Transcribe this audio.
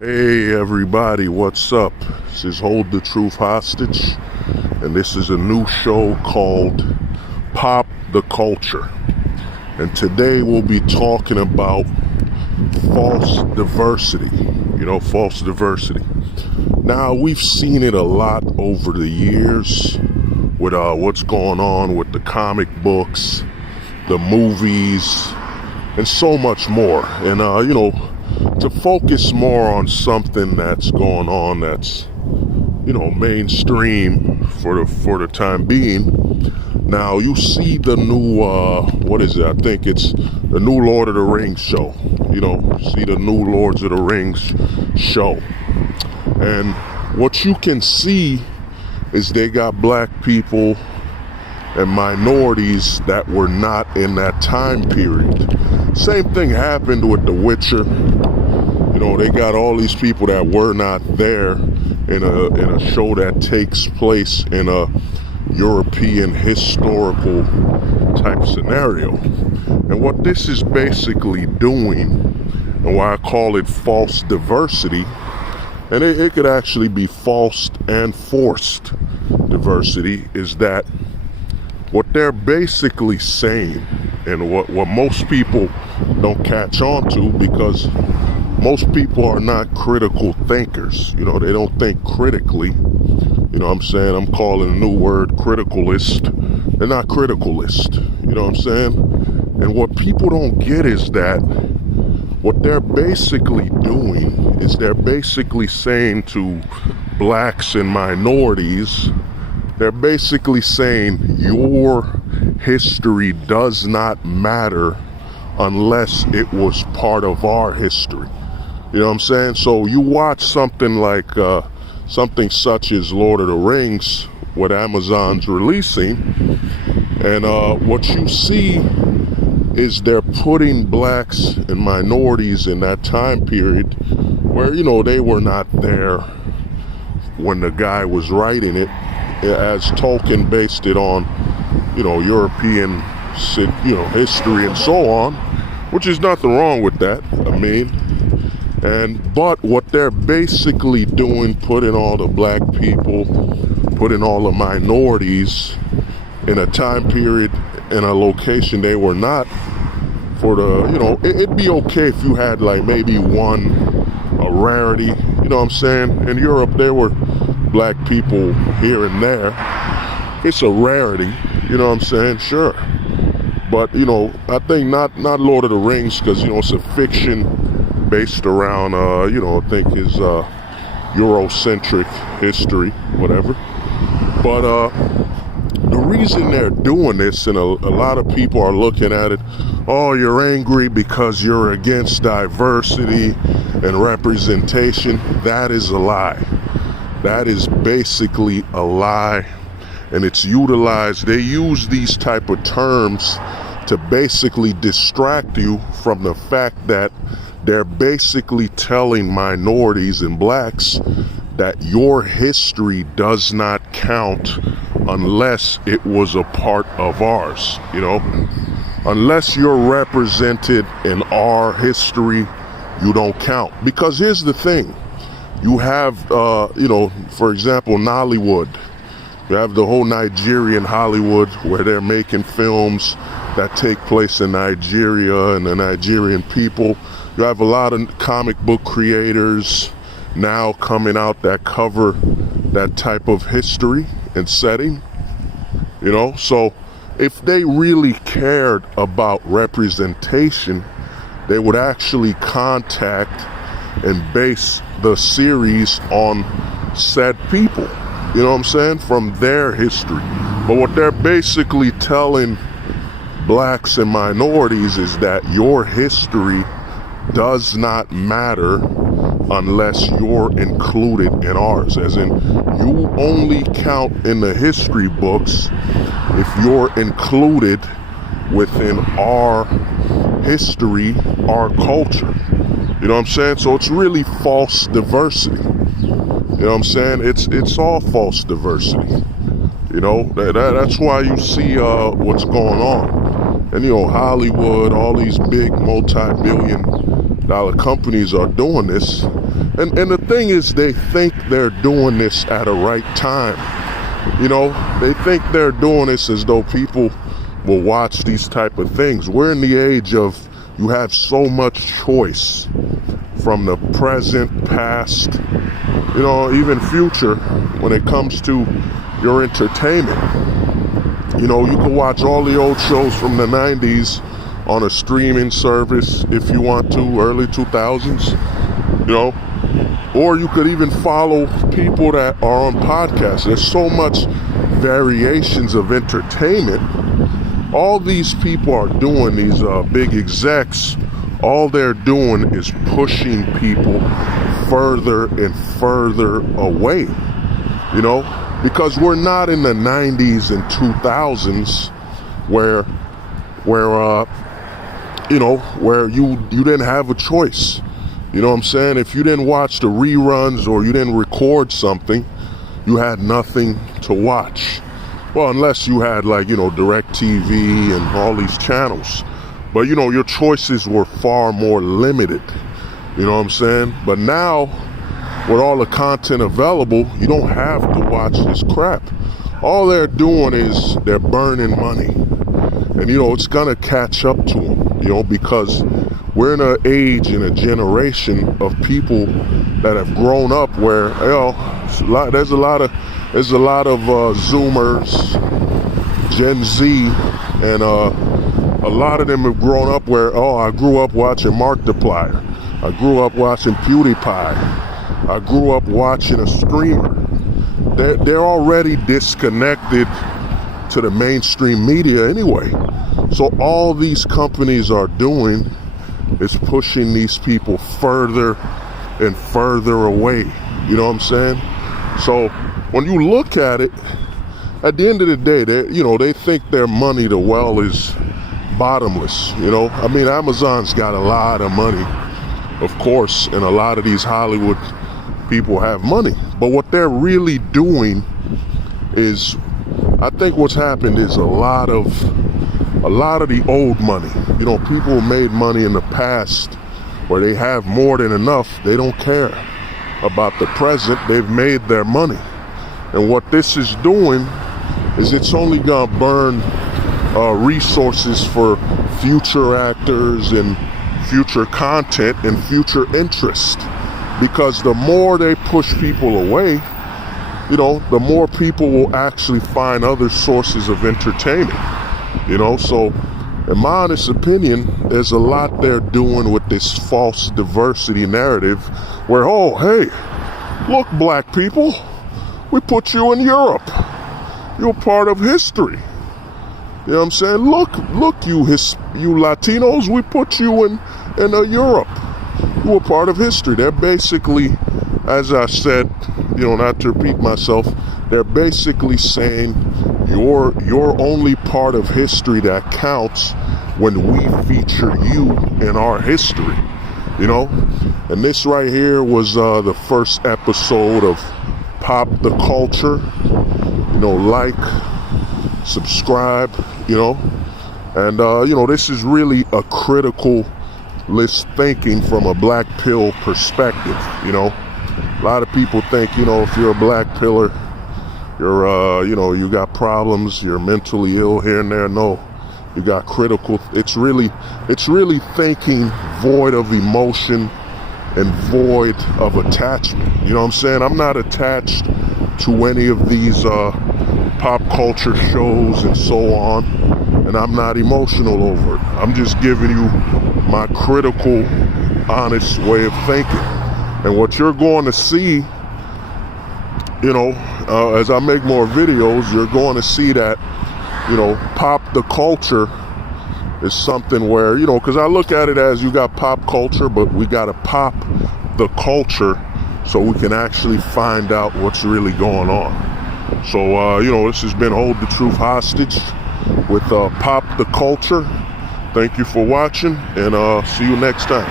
Hey everybody, what's up? This is Hold the Truth Hostage, and this is a new show called Pop the Culture. And today we'll be talking about false diversity. False diversity. Now, we've seen it a lot over the years with what's going on with the comic books, the movies, and so much more. And to focus more on something that's going on that's mainstream for the time being. Now, you see the new I think it's the new Lord of the Rings show. See the new Lords of the Rings show, and what you can see is they got black people and minorities that were not in that time period. Same thing happened with The Witcher. They got all these people that were not there in a show that takes place in a European historical type scenario. And what this is basically doing, and why I call it false diversity, and it could actually be false and forced diversity, is that what they're basically saying, and what most people don't catch on to, because most people are not critical thinkers. They don't think critically. I'm saying? I'm calling a new word criticalist. They're not criticalist. I'm saying? And what people don't get is that what they're basically doing is they're basically saying to blacks and minorities, they're basically saying your history does not matter unless it was part of our history. You know what I'm saying? So you watch something like something such as Lord of the Rings, what Amazon's releasing, and what you see is they're putting blacks and minorities in that time period where, they were not there when the guy was writing it, as Tolkien based it on, European, history and so on, which is nothing wrong with that. But what they're basically doing, putting all the black people, putting all the minorities in a time period, in a location they were not, for the, it'd be okay if you had like maybe a rarity, what I'm saying? In Europe, there were black people here and there. It's a rarity, what I'm saying? Sure. But, I think not Lord of the Rings, because, it's a fiction based around, I think his Eurocentric history, whatever. But the reason they're doing this, and a lot of people are looking at it, oh, you're angry because you're against diversity and representation. That is a lie. That is basically a lie. And it's utilized, they use these type of terms to basically distract you from the fact that they're basically telling minorities and blacks that your history does not count unless it was a part of ours. Unless you're represented in our history, you don't count. Because here's the thing, you have, for example, Nollywood. You have the whole Nigerian Hollywood, where they're making films that take place in Nigeria and the Nigerian people. You have a lot of comic book creators now coming out that cover that type of history and setting. So if they really cared about representation, they would actually contact and base the series on said people, from their history. But what they're basically telling blacks and minorities is that your history does not matter unless you're included in ours. As in, you only count in the history books if you're included within our history, our culture. So it's really false diversity. It's all false diversity. That's why you see what's going on. And Hollywood, all these big multi-billion-dollar companies are doing this. And the thing is, they think they're doing this at a right time. They think they're doing this as though people will watch these type of things. We're in the age of, you have so much choice from the present, past, even future when it comes to your entertainment. You can watch all the old shows from the 90s on a streaming service if you want to, early 2000s, or you could even follow people that are on podcasts. There's so much variations of entertainment. All these people are doing, these big execs, all they're doing is pushing people further and further away, because we're not in the 90s and 2000s where you didn't have a choice. You know what I'm saying? If you didn't watch the reruns or you didn't record something, you had nothing to watch. Well, unless you had DirecTV and all these channels. But your choices were far more limited. You know what I'm saying? But now, with all the content available, you don't have to watch this crap. All they're doing is they're burning money. And it's gonna catch up to them, because we're in an age and a generation of people that have grown up where, there's a lot of Zoomers, Gen Z, and a lot of them have grown up where, I grew up watching Markiplier. I grew up watching PewDiePie. I grew up watching a streamer. They're already disconnected to the mainstream media anyway. So all these companies are doing is pushing these people further and further away. You know what I'm saying? So when you look at it, at the end of the day, they think their money, the well is bottomless. Amazon's got a lot of money, of course, and a lot of these Hollywood people have money. But what they're really doing is, I think what's happened is a lot of the old money. People who made money in the past where they have more than enough, they don't care about the present. They've made their money. And what this is doing is it's only gonna burn resources for future actors and future content and future interest. Because the more they push people away, the more people will actually find other sources of entertainment. So in my honest opinion, there's a lot they're doing with this false diversity narrative where, hey, look, black people, we put you in Europe. You're part of history. You know what I'm saying? Look, you Latinos, we put you in Europe. You were part of history. They're basically, as I said, not to repeat myself, they're basically saying you're only part of history that counts when we feature you in our history. And this right here was the first episode of Pop the Culture. Like, subscribe, and this is really a critical list thinking from a black pill perspective. A lot of people think, if you're a black pillar, you're you got problems, you're mentally ill here and there. No, you got critical. It's really thinking void of emotion and void of attachment. You know what I'm saying? I'm not attached to any of these pop culture shows and so on, and I'm not emotional over it. I'm just giving you my critical, honest way of thinking. And what you're going to see, as I make more videos, you're going to see that, pop the culture is something where, because I look at it as you got pop culture, but we got to pop the culture so we can actually find out what's really going on. So, this has been Hold the Truth Hostage with Pop the Culture. Thank you for watching, and see you next time.